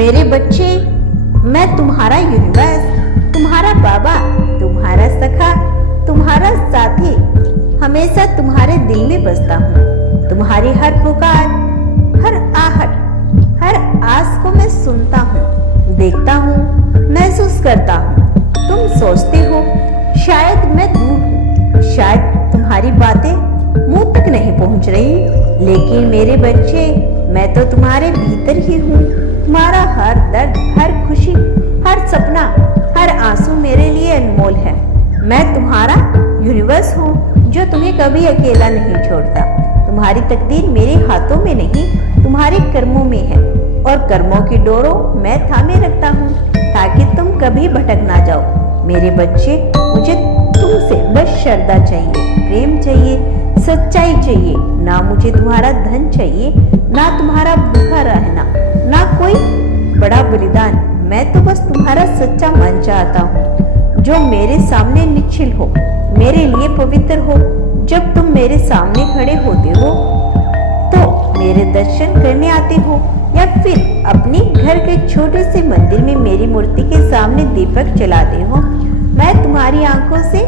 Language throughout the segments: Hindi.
मेरे बच्चे, मैं तुम्हारा यूनिवर्स, तुम्हारा बाबा, तुम्हारा सखा, तुम्हारा साथी, हमेशा तुम्हारे दिल में बसता हूँ। तुम्हारी हर पुकार, हर आहट, हर आस को मैं सुनता हूँ, देखता हूँ, महसूस करता हूँ। तुम सोचते हो शायद मैं दूर हूँ, शायद तुम्हारी बातें मुंह तक नहीं पहुँच रही, लेकिन मेरे बच्चे, मैं तो तुम्हारे भीतर ही हूँ। तुम्हारा हर दर्द, हर खुशी, हर सपना, हर आंसू मेरे लिए अनमोल है। मैं तुम्हारा यूनिवर्स हूँ जो तुम्हें कभी अकेला नहीं छोड़ता। तुम्हारी तकदीर मेरे हाथों में नहीं, तुम्हारे कर्मों में है, और कर्मों की डोरों मैं थामे रखता हूँ ताकि तुम कभी भटक ना जाओ। मेरे बच्चे, मुझे तुमसे बस श्रद्धा चाहिए, प्रेम चाहिए, सच्चाई चाहिए। ना मुझे तुम्हारा धन चाहिए, ना तुम्हारा भूखा रहना, ना कोई बड़ा बलिदान। मैं तो बस तुम्हारा सच्चा मन चाहता हूँ, जो मेरे सामने निश्चल हो, मेरे लिए पवित्र हो। जब तुम मेरे सामने खड़े होते हो तो मेरे दर्शन करने आते हो, या फिर अपने घर के छोटे से मंदिर में मेरी मूर्ति के सामने दीपक जलाते हो, मैं तुम्हारी आंखों से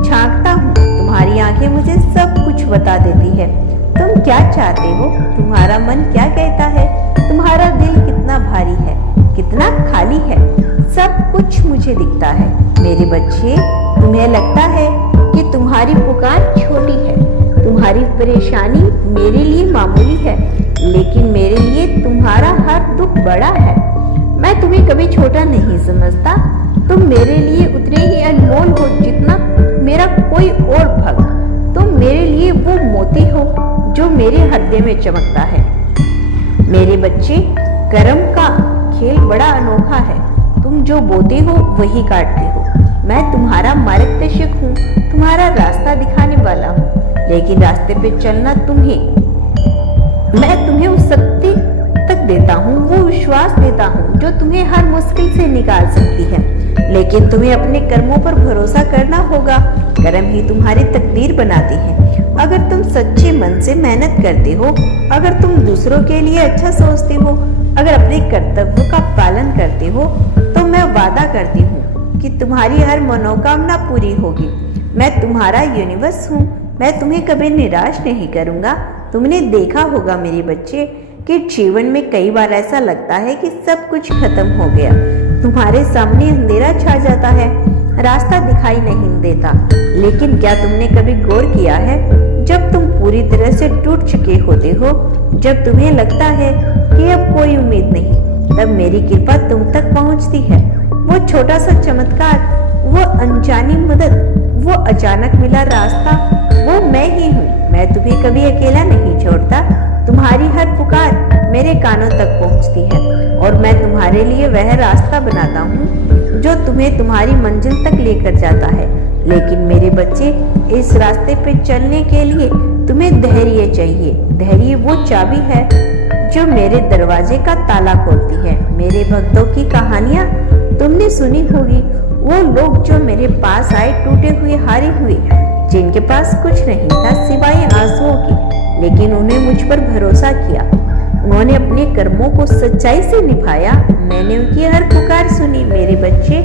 झांकता हूँ। तुम्हारी आंखें मुझे सब कुछ बता देती है। तुम क्या चाहते हो, तुम्हारा मन क्या कहता है, तुम्हारा दिल कितना भारी है, कितना खाली है, सब कुछ मुझे दिखता है। मेरे बच्चे, तुम्हें लगता है कि तुम्हारी पुकार छोटी है, तुम्हारी परेशानी मेरे लिए मामूली है, लेकिन मेरे लिए तुम्हारा हर दुख बड़ा है। मैं तुम्हें कभी छोटा नहीं समझता। तुम मेरे लिए उतने ही अनमोल हो जितना मेरा कोई और भक्त। तुम मेरे लिए वो मोती हो जो मेरे हृदय में चमकता है। मेरे बच्चे, कर्म का खेल बड़ा अनोखा है। तुम जो बोते हो वही काटते हो। मैं तुम्हारा मार्गदर्शक हूँ, तुम्हारा रास्ता दिखाने वाला हूँ, लेकिन रास्ते पे चलना तुम्हें। मैं तुम्हें उस शक्ति तक देता हूँ, वो विश्वास देता हूँ जो तुम्हें हर मुश्किल से निकाल सकती है, लेकिन तुम्हें अपने कर्मों पर भरोसा करना होगा। कर्म ही तुम्हारी तकदीर बनाती है। अगर तुम सच्चे मन से मेहनत करते हो, अगर तुम दूसरों के लिए अच्छा सोचते हो, अगर अपने कर्तव्य का पालन करते हो, तो मैं वादा करती हूँ कि तुम्हारी हर मनोकामना पूरी होगी। मैं तुम्हारा यूनिवर्स हूँ, मैं तुम्हें कभी निराश नहीं करूँगा। तुमने देखा होगा मेरे बच्चे कि जीवन में कई बार ऐसा लगता है कि सब कुछ खत्म हो गया, तुम्हारे सामने अंधेरा छा जाता है, रास्ता दिखाई नहीं देता। लेकिन क्या तुमने कभी गौर किया है, जब तुम पूरी तरह से टूट चुके होते हो, जब तुम्हें लगता है कि अब कोई उम्मीद नहीं, तब मेरी कृपा तुम तक पहुंचती है। वो छोटा सा चमत्कार, वो अनजानी मदद, वो अचानक मिला रास्ता, वो मैं ही हूँ। मैं तुम्हें कभी अकेला नहीं छोड़ता। तुम्हारी हर पुकार मेरे कानों तक पहुँचती है, और मैं तुम्हारे लिए वह रास्ता बनाता हूँ जो तुम्हें तुम्हारी मंजिल तक लेकर जाता है। लेकिन मेरे बच्चे, इस रास्ते पे चलने के लिए तुम्हें धैर्य चाहिए। धैर्य वो चाबी है जो मेरे दरवाजे का ताला खोलती है। मेरे भक्तों की कहानियां तुमने सुनी होगी, वो लोग जो मेरे पास आए टूटे हुए, हारे हुए, जिनके पास कुछ नहीं था सिवाय आंसुओं की, लेकिन उन्हें मुझ पर भरोसा किया। उन्होंने अपने कर्मों को सच्चाई से निभाया। मैंने उनकी हर पुकार सुनी। मेरे बच्चे,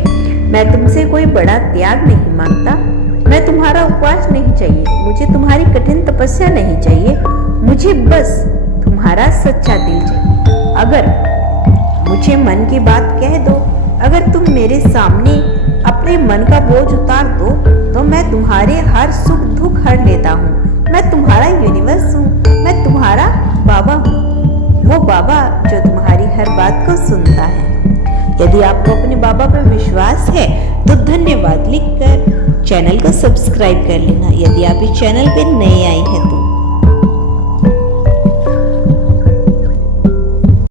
मैं तुमसे कोई बड़ा त्याग नहीं मांगता। मैं तुम्हारा उपवास नहीं चाहिए, मुझे तुम्हारी कठिन तपस्या नहीं चाहिए, मुझे बस तुम्हारा सच्चा दिल चाहिए। अगर मुझे मन की बात कह दो, अगर तुम मेरे सामने अपने मन का बोझ उतार दो, तो मैं तुम्हारे हर सुख दुख हर लेता हूँ। मैं तुम्हारा यूनिवर्स हूँ, मैं तुम्हारा बाबा हूँ, वो बाबा जो तुम्हारी हर बात को सुनता है। यदि आपको अपने बाबा पर विश्वास है तो धन्यवाद लिखकर चैनल को सब्सक्राइब कर लेना। यदि आप इस चैनल पे नए आए हैं तो